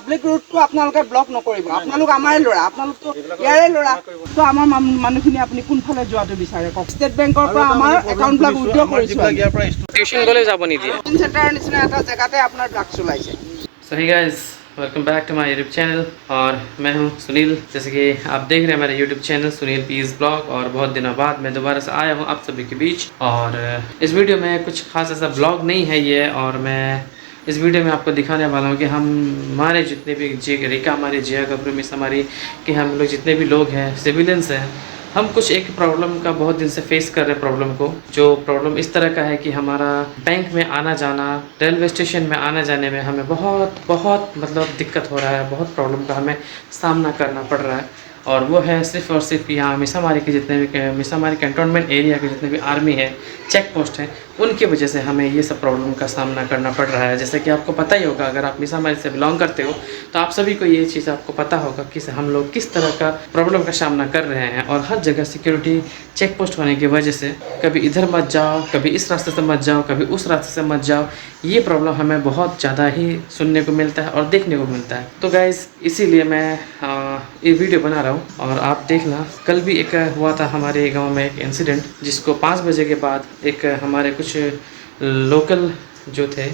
Public ৰোডটো আপোনালোকে block নকৰিব। আপোনালোক আমাৰে ল'ৰা, আপোনালোকতো ইয়াৰে ল'ৰা। তো আমাৰ মানুহখিনি আপুনি কোনফালে যোৱাটো বিচাৰে কওক? ষ্টেট বেংকৰ পৰা আমাৰ একাউণ্টবিলাক উইথড্ৰ কৰিছোঁ। টিউशन গ'লে যাব নিদিয়ে। চেণ্টাৰৰ নিচিনা এটা জেগাতে আপোনাৰ ড্ৰাগছ চলাইছে। So hey guys, welcome back to my YouTube channel और मैं हूं सुनील। जैसे कि आप देख रहे हैं मेरा YouTube channel Sunil peace blog, और बहुत दिनों बाद मैं दोबारा से आया हूं आप सभी के बीच। और इस वीडियो में कुछ खास ऐसा ब्लॉग नहीं है ये, और मैं इस वीडियो में आपको दिखाने वाला हूं कि हम हमारे जितने भी रिका हमारी जिया गबरू मिस हमारी कि हम लोग जितने भी लोग हैं सिविलियंस हैं, हम कुछ एक प्रॉब्लम का बहुत दिन से फेस कर रहे हैं। प्रॉब्लम को जो प्रॉब्लम इस तरह का है कि हमारा बैंक में आना जाना, रेलवे स्टेशन में आने जाने में हमें बहुत मतलब दिक्कत हो रहा है। बहुत प्रॉब्लम का हमें सामना करना पड़ रहा है, और वो है सिर्फ़ और सिर्फ यहाँ मिसामारी के जितने भी मिसामारी कैंटोनमेंट एरिया के जितने भी आर्मी है, चेक पोस्ट हैं, उनकी वजह से हमें ये सब प्रॉब्लम का सामना करना पड़ रहा है। जैसे कि आपको पता ही होगा, अगर आप मिसामारी से बिलोंग करते हो तो आप सभी को ये चीज़ आपको पता होगा कि हम लोग किस तरह का प्रॉब्लम का सामना कर रहे हैं। और हर जगह सिक्योरिटी चेक पोस्ट होने की वजह से कभी इधर मत जाओ, कभी इस रास्ते से मत जाओ, कभी उस रास्ते से मत जाओ, ये प्रॉब्लम हमें बहुत ज़्यादा ही सुनने को मिलता है और देखने को मिलता है। तो गाइज़ इसीलिए मैं ये वीडियो बना रहा हूँ, और आप देखना। कल भी एक हुआ था हमारे गांव में एक इंसिडेंट, जिसको 5 बजे के बाद एक हमारे कुछ लोकल जो थे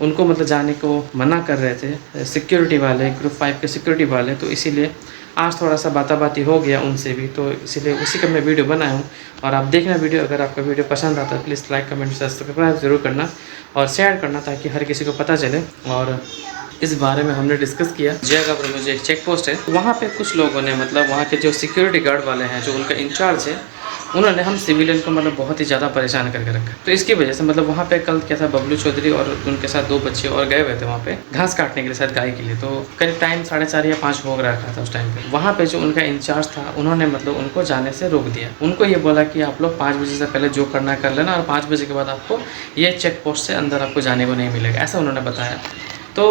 उनको मतलब जाने को मना कर रहे थे सिक्योरिटी वाले, ग्रुप 5 के सिक्योरिटी वाले। तो इसीलिए आज थोड़ा सा बाताबाती हो गया उनसे भी, तो इसीलिए उसी का मैं वीडियो बनाया हूँ। और आप देखना वीडियो, अगर आपका वीडियो पसंद आता है प्लीज़ लाइक कमेंट सब्सक्राइब ज़रूर करना और शेयर करना, ताकि हर किसी को पता चले। और इस बारे में हमने डिस्कस किया। जयगढ़ में जो एक चेक पोस्ट है, वहाँ पे कुछ लोगों ने मतलब वहाँ के जो सिक्योरिटी गार्ड वाले हैं, जो उनका इंचार्ज है, उन्होंने हम सिविलियन को मतलब बहुत ही ज़्यादा परेशान करके रखा। तो इसकी वजह से मतलब वहाँ पे कल क्या था, बबलू चौधरी और उनके साथ 2 बच्चे और गए हुए थे वहाँ पे घास काटने के लिए, शायद गाय के लिए। तो करीब टाइम 4:30 या 5 हो रखा था उस टाइम पे। वहाँ पे जो उनका इंचार्ज था, उन्होंने मतलब उनको जाने से रोक दिया। उनको ये बोला कि आप लोग 5 बजे से पहले जो करना कर लेना, और 5 बजे के बाद आपको ये चेक पोस्ट से अंदर आपको जाने को नहीं मिलेगा, ऐसा उन्होंने बताया। तो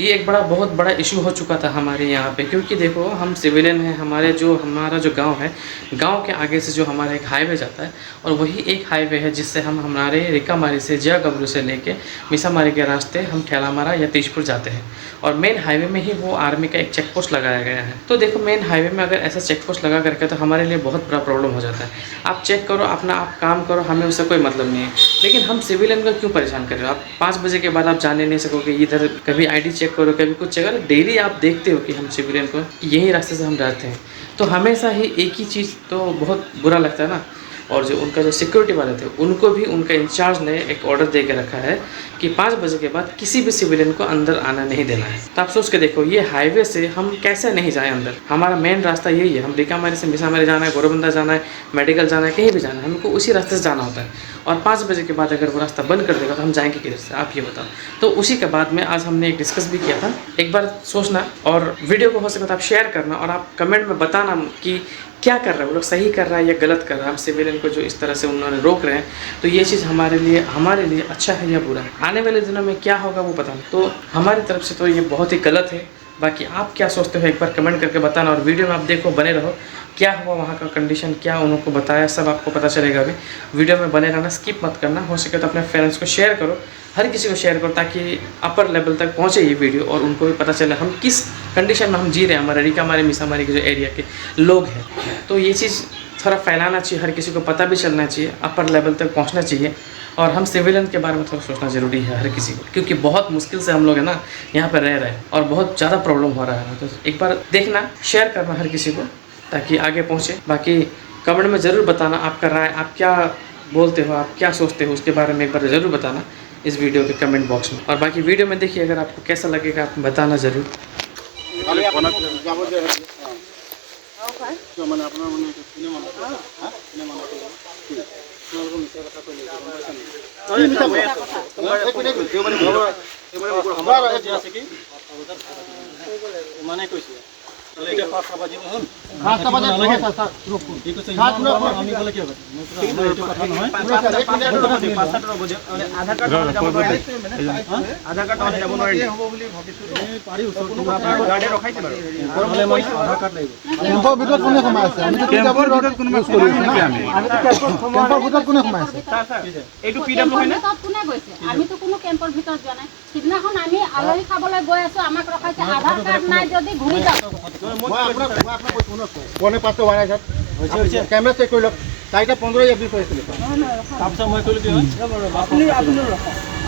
ये एक बहुत बड़ा इशू हो चुका था हमारे यहाँ पे, क्योंकि देखो हम सिविलियन हैं। हमारा जो गांव है, गांव के आगे से जो हमारा एक हाईवे जाता है, और वही एक हाईवे है जिससे हम हमारे रिकामारी से जया गबरू से लेके मिसामारी के रास्ते हम ठेलामारा या तेजपुर जाते हैं। और मेन हाईवे में ही वो आर्मी का एक चेक पोस्ट लगाया गया है। तो देखो मेन हाईवे में अगर ऐसा चेक पोस्ट लगा करके, तो हमारे लिए बहुत बड़ा प्रॉब्लम हो जाता है। आप चेक करो अपना, आप काम करो, हमें उससे कोई मतलब नहीं है, लेकिन हम सिविलियन को क्यों परेशान कर रहे हो? आप 5 बजे के बाद आप जाने नहीं सकोगे इधर, कभी ID चेक करो, कभी कुछ चेक करो। डेली आप देखते हो कि हम सिविलियन को यही रास्ते से हम जाते हैं, तो हमेशा ही एक ही चीज़ तो बहुत बुरा लगता है ना। और जो उनका जो सिक्योरिटी वाले थे, उनको भी उनका इंचार्ज ने एक ऑर्डर दे के रखा है कि 5 बजे के बाद किसी भी सिविलियन को अंदर आना नहीं देना है। तो आप सोच के देखो, ये हाईवे से हम कैसे नहीं जाएं अंदर? हमारा मेन रास्ता यही है। हम रिकामारी से मिसामारी जाना है, गोरबंदा जाना है, मेडिकल जाना है, कहीं भी जाना है, हमको उसी रास्ते से जाना होता है। और 5 बजे के बाद अगर वो रास्ता बंद कर देगा तो हम जाएंगे किधर से, आप ये बताओ। तो उसी के बाद में आज हमने एक डिस्कस भी किया था। एक बार सोचना, और वीडियो को हो सके तो आप शेयर करना, और आप कमेंट में बताना कि क्या कर रहा है वो लोग, सही कर रहा है या गलत कर रहा है। हम सिविलियन को जो इस तरह से उन्होंने रोक रहे हैं, तो ये चीज़ हमारे लिए अच्छा है या बुरा है? आने वाले दिनों में क्या होगा वो पता नहीं। तो हमारी तरफ से तो ये बहुत ही गलत है। बाकी आप क्या सोचते हो एक बार कमेंट करके बताना, और वीडियो में आप देखो, बने रहो। क्या हुआ वहाँ का कंडीशन, क्या उनको बताया, सब आपको पता चलेगा। अभी वीडियो में बने रहना, स्किप मत करना। हो सके तो अपने फ्रेंड्स को शेयर करो, हर किसी को शेयर करो, ताकि अपर लेवल तक पहुँचे ये वीडियो, और उनको भी पता चले हम किस कंडीशन में हम जी रहे हैं, हमारे रिकामारी मिसामारी के जो एरिया के लोग हैं। तो ये चीज़ थोड़ा फैलाना चाहिए, हर किसी को पता भी चलना चाहिए, अपर लेवल तक पहुँचना चाहिए। और हम सिविलियन के बारे में थोड़ा सोचना ज़रूरी है हर किसी को, क्योंकि बहुत मुश्किल से हम लोग है ना यहाँ पर रह रहे हैं, और बहुत ज़्यादा प्रॉब्लम हो रहा है। तो एक बार देखना, शेयर करना हर किसी को, ताकि आगे पहुँचे। बाकी कमेंट में ज़रूर बताना आपका राय, आप क्या बोलते हो, आप क्या सोचते हो, उसके बारे में एक बार ज़रूर बताना इस वीडियो के कमेंट बॉक्स में। और बाकी वीडियो में देखिए, अगर आपको कैसा लगेगा आप बताना ज़रूर। মানে কৈছে তাহলে এটা 5টা বাজিব হল। আমিতো কোনো কেম্পৰ ভিতৰত যোৱা নাই সিদিনাখন আমি আলহী খাবলৈ গৈ আছো আমাক ৰখাইছে আধাৰ কাৰ্ড নাই যদি ঘূৰি যাওক कैमरा चेक कर लो 4:15 या 20 হৈছিল তাৰপিছত মই কলো কি হয়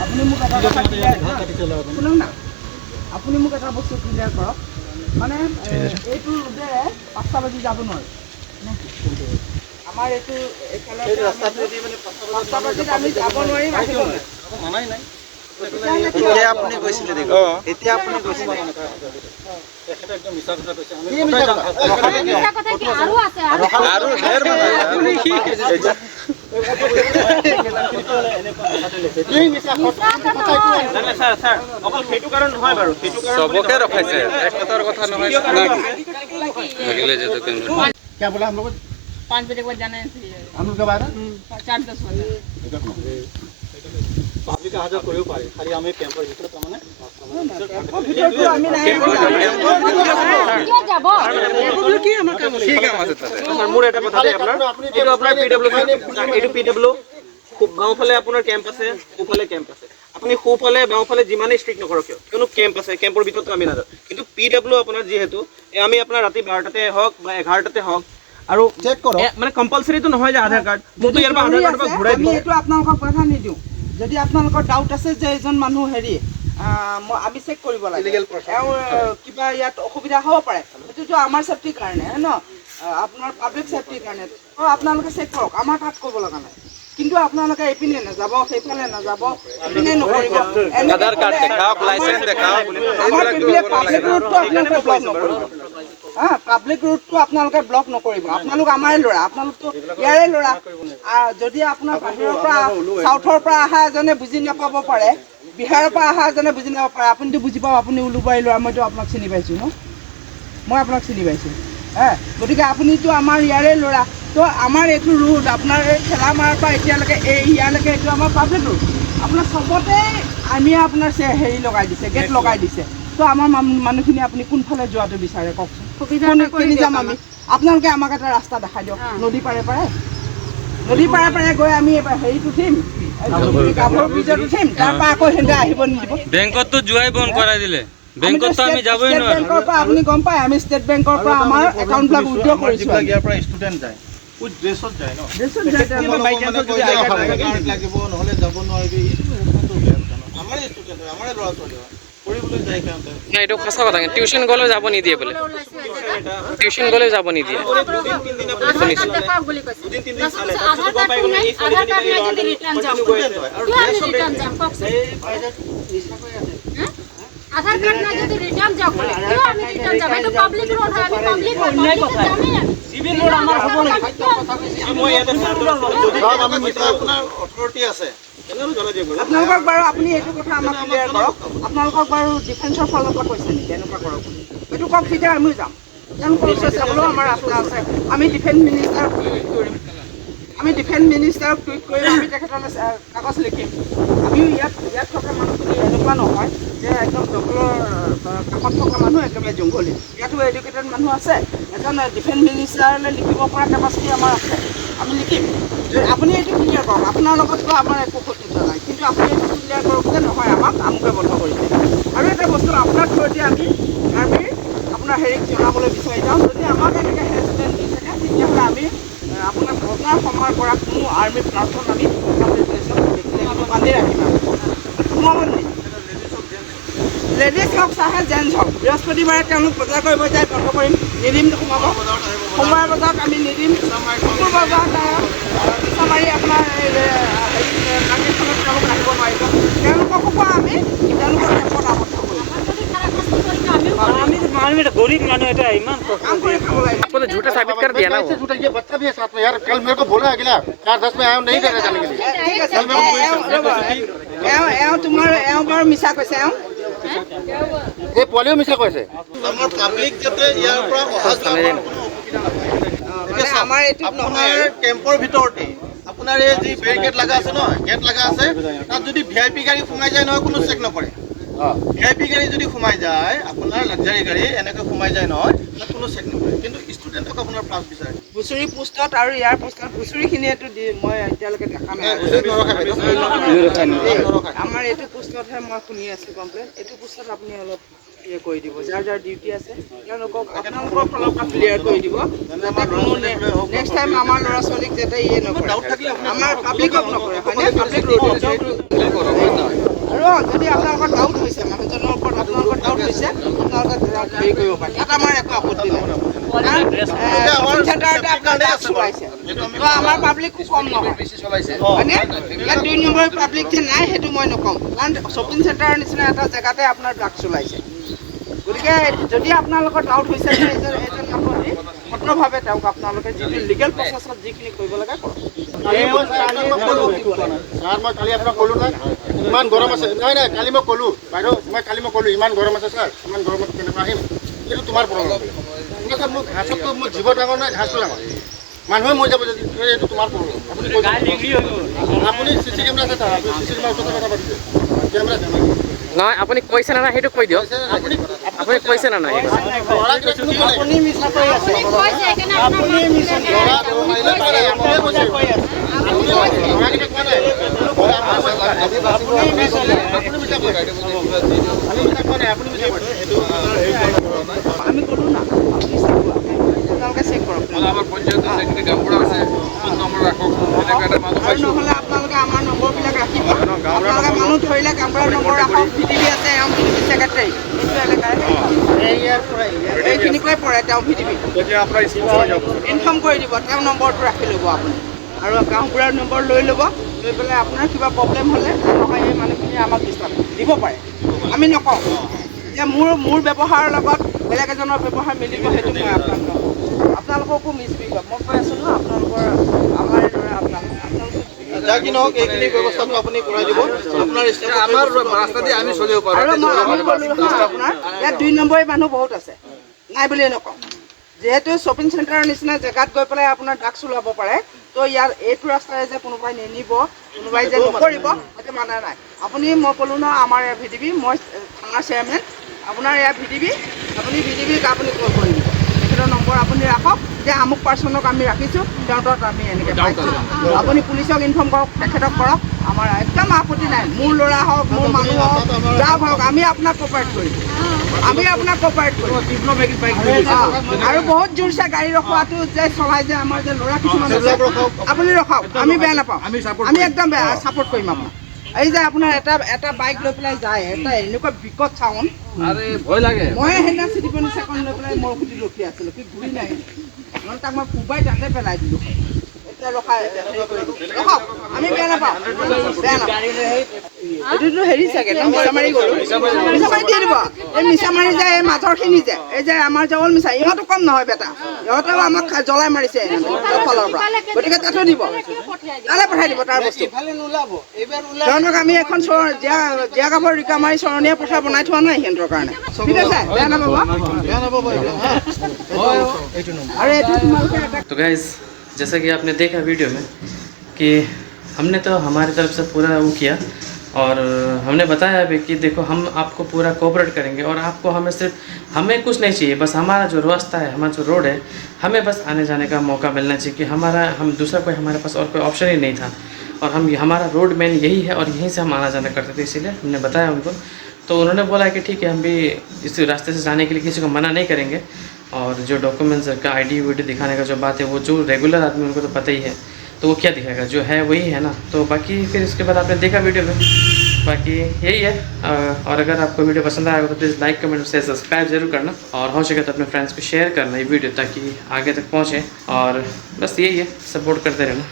আপুনি মোক এটা কথা শুনক না আপুনি মোক এটা বস্তু ক্লিয়াৰ কৰক মানে এইটো ৰোডেৰে 5টা বাজি যাব নোৱাৰে আমাৰ এইটো এইফালে ৰাস্তাটোদি মানে 5টা বাজি আমি যাব নোৱাৰিম মানাই নাই এতিয়া আপুনি কৈছিলে দেখো এতিয়া আপুনি কৈছিলে এটা একদম মিছা কথা কৈছে আমি মিছা কথা কি আৰু আছে আৰু ঢেৰ মানে আপুনি কি এই মিছা কথা নাই স্যাৰ স্যাৰ অকল সেইটো কাৰণ নহয় বাৰু সেইটো কাৰণ সবকে ৰখাইছে একটাৰ কথা নহয় লাগিলে যে তো क्या बोला हम लोग 5 बजे के बाद जाना है हम लोग कब आ रहे 4:10 बजे পাবলিক আহাজা কৰিব পাৰে খালি আমি কেম্পৰ ভিতৰত মানে ভিতৰটো আমি নাই কিয় যাব কি আমাৰ কাম আছে কি কাম আছে তাতে মোৰ এটা কথা দেই আপোনাৰ এইটো আপোনাৰ পিডব্লিউ এইটো পিডব্লিউ খুব বাওঁফালে আপোনাৰ কেম্প আছে সোঁফালে কেম্প আছে আপুনি সোঁফালে বাওঁফালে যিমানেই ষ্ট্ৰিক্ট নকৰক কিয়নো কেম্প আছে কেম্পৰ ভিতৰত আমি নাযাওঁ কিন্তু পিডব্লিউ আপোনাৰ যিহেতু আমি আপোনাৰ ৰাতি 12টাতে হওক বা 11টাতে হওক আৰু চেক কৰক মানে কম্পালসৰিটো নহয় যে আধাৰ কাৰ্ড মোৰতো ইয়াৰ পৰা আধাৰ কাৰ্ড ঘূৰাই আমি দিব এইটো আপোনালোকক কথা নিদিওঁ যদি আপোনালোকৰ ডাউট আছে যে এজন মানুহ হেৰি আমি চেক কৰিব লাগে কিবা ইয়াত অসুবিধা হ'ব পাৰে সেইটোতো আমাৰ চেফটিৰ কাৰণে ন আপোনাৰ পাব্লিক চেফটিৰ কাৰণে আপোনালোকে চেক কৰক আমাৰ তাত কৰিব লগা নাই কিন্তু আপোনালোকে এইপিনে নাযাব সেইফালে নাযাব এইপিনে নকৰিব আধাৰ কাৰ্ড দেখাওক লাইসেন্স দেখাওক পাব্লিক ৰোডটো আপোনালোকে ব্লক নকৰিব পাব্লিক ৰোডটো আপোনালোকে ব্লক নকৰিব আপোনালোক আমাৰে ল'ৰা আপোনালোকতো ইয়াৰে ল'ৰা যদি আপোনাৰ বাহিৰৰ পৰা চাউথৰ পৰা অহা এজনে বুজি নাপাব পাৰে বিহাৰৰ পৰা অহা এজনে বুজি নাপাব পাৰে আপুনিতো বুজি পাব আপুনি উলুবাৰী ল'ৰা মইতো আপোনাক চিনি পাইছোঁ ন মই আপোনাক চিনি পাইছোঁ গতিকে আপুনিতো আমাৰ ইয়াৰে ল'ৰা তো আমাৰ এইটো ৰোড আপোনাৰ এই ঠেলামাৰাৰ পৰা এতিয়ালৈকে ইয়ালৈকে এইটো আমাৰ পাব্লিক ৰোড আপোনাৰ চবতে আৰ্মিয়ে আপোনাৰ হেৰি লগাই দিছে গেট লগাই দিছে তো আমাৰ মানুহখিনি আপুনি কোনফালে যোৱাটো বিচাৰে কওকচোন কেনি যাম আমি আপোনালোকে আমাক এটা ৰাস্তা দেখাই দিয়ক নদী পাৰে গৈ আমি হেৰিত উঠিম কাপোৰ ব্ৰিজত উঠিম তাৰপৰা আকৌ সিহঁতে আহিব নিদিব বেংকতো যোৱাই বন্ধ কৰাই দিলে বেংকত আমি যাবই ষ্টেট নোৱাৰো বেংকৰ পৰা আপুনি গম পায় আমি ষ্টেট বেংকৰ পৰা আমাৰ একাউণ্টবিলাক উইথড্ৰ কৰিছোঁ ইয়াৰ পৰা ষ্টুডেন্ট যায় উইথ ড্ৰেছত যায় ন লাগিব নহলে যাব নোৱাৰিবি আমাৰ ষ্টুডেন্ট আমাৰ ল'ৰা ছোৱালী কৰিবলৈ যায় সিহঁতে না এইটো সঁচা কথা টিউশন গ'লেও যাব নিদিয়ে বোলে টিউশন গ'লেও যাব নিদিয়ে আধাৰ কাৰ্ড দেখাওক বুলি কৈছে আধাৰ কাৰ্ড নাই যদি ৰিটাৰ্ণ যাওক কিয় আমি ৰিটাৰ্ণ যাম কওকচোন আধাৰ কাৰ্ড নাই যদি ৰিটাৰ্ণ যাওক কিয় আমি ৰিটাৰ্ণ যাম এইটো পাব্লিক ৰোড হয় আমি পাব্লিক ৰোড যামেই চিভিল ৰোড আমাৰ হ'ব লাগে মই ইয়াতে আমি মিছা আপোনাৰ অথৰিটি আছে আপোনালোকক বাৰু আপুনি এইটো কথা আমাক ক্লিয়াৰ কৰক আপোনালোকক বাৰু ডিফেন্সৰ ফালৰ পৰা কৈছে নেকি এনেকুৱা কৰক বুলি এইটো কওক তেতিয়া আমিও যাম তেওঁলোকৰ ওচৰত যাবলৈও আমাৰ ৰাস্তা আছে আমি ডিফেন্স মিনিষ্টাৰক টুইট কৰিম আমি তেখেতলৈ কাগজ লিখিম আমিও ইয়াত থকা মানুহখিনি এনেকুৱা নহয় যে একদম জংঘলৰ কাষত থকা মানুহ একেবাৰে জংঘলী ইয়াতো এডুকেটেড মানুহ আছে এজন ডিফেন্স মিনিষ্টাৰলৈ লিখিব পৰা কেপাচিটি আমাৰ আছে আমি লিখিম আপুনি এইটো ক্লিয়াৰ কৰক আপোনাৰ লগততো আমাৰ একো ক্ষতি নাই কিন্তু আপুনি এইটো ক্লিয়াৰ কৰক যে নহয় আমাক আমুকে বন্ধ কৰিছে আৰু এটা বস্তু আপোনাৰ থ্ৰুদি আমি আৰ্মিৰ আপোনাৰ হেৰিক জনাবলৈ বিচাৰি যাওঁ যদি আমাক এনেকৈ হেৰেছমেণ্ট দি থাকে তেতিয়াহ'লে আমি আপোনাৰ ঘটনাৰ সময়ৰ পৰা কোনো আৰ্মি প্লাটফৰ্ম আমি বান্ধি ৰাখিম সোমাব নেকি লেডিজ হওক চাহে জেণ্টছ হওক বৃহস্পতিবাৰে তেওঁলোক বজাৰ কৰিব যায় বন্ধ কৰিম নিদিম সোমাব সোমবাৰ বজাৰত আমি নিদিম শুকুৰ বজাৰত মিছামাৰী আপোনাৰ মাৰ্কেটখনত তেওঁলোক আহিব নোৱাৰিব তেওঁলোককো পৰা আমি তেওঁলোকৰ কেম্পত আৱদ্ধ কৰিম गरीब मानो এটা ইমান কাম কৰি খাব লাগিব आपको तो झूठा साबित कर दिया ना वो झूठा ये बच्चा भी है साथ में यार कल मेरे को बोला अगला 4:10 में आया नहीं दे रहा जाने के लिए ঠিক আছে তোমাৰ বাৰু মিছা কৈছে এই পোৱালিও মিছা কৈছে আমাৰ পাব্লিক যাতে ইয়াৰ পৰা অহা যোৱা মানে আমাৰ এইটো নহয় আপোনাৰ কেম্পৰ ভিতৰতে আপোনাৰ এই যি বেৰিকেড লগা আছে নহয়, গেট লগা আছে, তাত যদি VIP গাড়ী সোমাই যায় নহয়, কোনো চেক নকৰে। VIP গাড়ী যদি সোমাই যায়, আপোনাৰ লাক্সাৰী গাড়ী এনেকৈ সোমাই যায় নহয়, তাত কোনো চেক নকৰে। কিন্তু ষ্টুডেণ্টক আপোনাৰ পাছ বিচাৰে। হুঁচৰি পোষ্টত আৰু ইয়াৰ পোষ্টত হুঁচৰিখিনিয়েতো মই এতিয়ালৈকে দেখা নাই। আমাৰ এইটো পোষ্টতহে মই শুনি আছোঁ কমপ্লেইন। এইটো পোষ্টত আপুনি অলপ কৰি দিব, যাৰ যাৰ ডিউটি আছে তেওঁলোকক আপোনালোকৰ ফালৰ পৰা ক্লিয়াৰ কৰি দিব, যাতে কোনো নেক্সট টাইম আমাৰ ল'ৰা ছোৱালীক যাতে নকৰে, আমাৰ পাব্লিকক নকৰে, হয়নে? পাব্লিক আৰু যদি আপোনালোকৰ ডাউট হৈছে, মানুহজনৰ ওপৰত আপোনালোকৰ ডাউট হৈছে, আপোনালোকে হেৰি কৰিব পাৰে, তাত আমাৰ একো আপত্তি নাই। আমাৰ পাব্লিকো কম নহয়, হয়নে? ইয়াত 2 নম্বৰ পাব্লিক যে নাই সেইটো মই নকওঁ, কাৰণ শ্বপিং চেণ্টাৰৰ নিচিনা এটা জেগাতে আপোনাৰ ড্ৰাগছ চলাইছে। গতিকে যদি আপোনালোকৰ ডাউট হৈছে এজন আপুনি ভদ্ৰভাৱে তেওঁক আপোনালোকে যিটো লিগেল প্ৰচেছত যিখিনি কৰিব লাগে কৰক। ছাৰ মই কালি আপোনাক ক'লোঁ নাই ইমান গৰম আছে, নাই নাই কালি মই ক'লোঁ বাইদেউ, কালি মই ক'লোঁ ইমান গৰম আছে ছাৰ, ইমান গৰমত কেনেকৈ আহিম, এইটো তোমাৰ প্ৰব্লেম। মোৰ ঘাঁচততো মোৰ জীৱ ডাঙৰ নাই, ঘাঁচটো ডাঙৰ, মানুহে মৰি যাব যদি, এইটো তোমাৰ প্ৰব্লেম। আপুনি CC কেমেৰা আছে ছাৰ, আপুনি CC কেমেৰাৰ ওচৰতে কথা পাতিছে, কেমেৰা নহয় আপুনি কৈছে না নাই সেইটো কৈ দিয়ক। আপুনি কৈছে না নাই? আপুনি মিছা কৈ আছে, আপুনি মিছা আমি ক'লো না, আপোনালোকে চেক কৰক। আৰু নহ'লে আপোনালোকে আমাৰ নম্বৰবিলাক ৰাখিব, আপোনালোকে মানুহ ধৰিলে কামৰাৰ নম্বৰ ৰাখক, VDB আছে, এওঁ VDB ছেক্ৰেটাৰী, এইটো এলেকাৰ এইখিনিৰ পৰাই পৰে তেওঁ VDB। ইনফৰ্ম কৰি দিব, তেওঁ নম্বৰটো ৰাখি ল'ব আপুনি, আৰু গাঁওবুঢ়াৰ নম্বৰ লৈ ল'ব, লৈ পেলাই আপোনাৰ কিবা প্ৰব্লেম হ'লে নহয় এই মানুহখিনিয়ে আমাক ডিষ্টাৰ্ব দিব পাৰে, আমি নকওঁ যে মোৰ ব্যৱহাৰৰ লগত বেলেগ এজনৰ ব্যৱহাৰ মিলিব, সেইটো মই আপোনাক নকওঁ। আপোনালোককো মিছবিহেভ মই কৈ আছোঁ নহয়, আপোনালোকৰ আমাৰ দৰে আপোনালোকে যা কি নহওক এইখিনি ব্যৱস্থাটো আপুনি কৰাই দিব। আপোনাৰ আমাৰ ৰাস্তা দি আমি চলিব পাৰোঁ। আৰু মই ক'লোঁ নহয় আপোনাৰ ইয়াত 2 নম্বৰী মানুহ বহুত আছে, নাই বুলিয়ে নকওঁ। যিহেতু শ্বপিং চেণ্টাৰৰ নিচিনা জেগাত গৈ পেলাই আপোনাৰ ড্ৰাগছ ওলাব পাৰে, তো ইয়াৰ এইটো ৰাস্তাৰে যে কোনোবাই নিনিব, কোনোবাই যে নকৰিব, সেইটো মানা নাই। আপুনি মই ক'লোঁ ন আমাৰ এয়া VDB, মই থানাৰ চেয়াৰমেন, আপোনাৰ এয়া VDB, আপুনি VDBক আপুনি কল কৰি দিব, তেখেতৰ নম্বৰ আপুনি ৰাখক যে আমুক পাৰ্চনক আমি ৰাখিছোঁ, তেওঁৰ তাত আমি এনেকৈ পাইছোঁ, আপুনি পুলিচক ইনফৰ্ম কৰক, তেখেতক কৰক, আমাৰ একদম আপত্তি নাই। মোৰ ল'ৰা হওক, মোৰ মানুহ হওক, যাওক হওক, আমি আপোনাক কপাৰেট কৰিম, আমি আপোনাক কপাৰেট কৰিম। আৰু বহুত জোৰছে গাড়ী ৰখোৱাটো যে চলাই যে আমাৰ যে ল'ৰা কিছুমান আছে, আপুনি ৰখাওক, আমি বেয়া নাপাওঁ, আমি একদম বেয়া ছাপোৰ্ট কৰিম আপোনাক। এই যে আপোনাৰ এটা বাইক লৈ পেলাই যায়, এটা এনেকুৱা বিকট চাউণ্ড, ভয় লাগে। মই সেইদিনা চিটিপনি চেকন লৈ পেলাই মই সুধি ৰখি আছিলোঁ, কি ঘূৰি নাহিল, নহ'লে তাক মই কোবাই তাতে পেলাই দিলোঁ। এতিয়া ৰখাওক, আমি বেয়া নাপাওঁ, বেয়া নাপাওঁ। এইটোতো হেৰি চাগে ন, মিছামাৰি গ'লোঁ, মিছামাৰি দি দিব। এই মিছামাৰি যে এই মাজৰখিনি যে এই যে আমাৰ যে অল মিছা, ইহঁতো কম নহয় বেটা, ইহঁতেও আমাক জ্বলাই মাৰিছে ফালৰ পৰা, গতিকে তাতো দিব, তালৈ পঠাই দিব তাৰ বস্তু। সিহঁতক আমি এখন জীয়া গাভৰ ৰিকামাৰি চৰণীয়া পথাৰ বনাই থোৱা নাই সিহঁতৰ কাৰণে, ঠিক আছে, বেয়া নাপাব। আৰু এইটো তোমালোকে এটা तो गाइस जैसा कि आपने देखा वीडियो में कि हमने तो हमारी तरफ से पूरा वो किया और हमने बताया अभी कि देखो हम आपको पूरा कोऑपरेट करेंगे और आपको हमें कुछ नहीं चाहिए, बस हमारा जो रास्ता है, हमारा जो रोड है, हमें बस आने जाने का मौका मिलना चाहिए कि हम दूसरा कोई हमारे पास और कोई ऑप्शन ही नहीं था और हमारा रोड मेन यही है और यहीं से हम आना जाना करते थे, इसीलिए हमने बताया उनको। तो उन्होंने बोला कि ठीक है हम भी इस रास्ते से जाने के लिए किसी को मना नहीं करेंगे और जो डॉक्यूमेंट्स का ID वीडियो दिखाने का जो बात है वो जो रेगुलर आदमी उनको तो पता ही है, तो वो क्या दिखाएगा, जो है वही है ना। तो बाकी फिर इसके बाद आपने देखा वीडियो में, बाकी यही है। और अगर आपको वीडियो पसंद आएगा तो please like comment say subscribe जरूर करना और हो सके तो अपने फ्रेंड्स को शेयर करना ये वीडियो ताकि आगे तक पहुँचे और बस यही है, सपोर्ट करते रहना।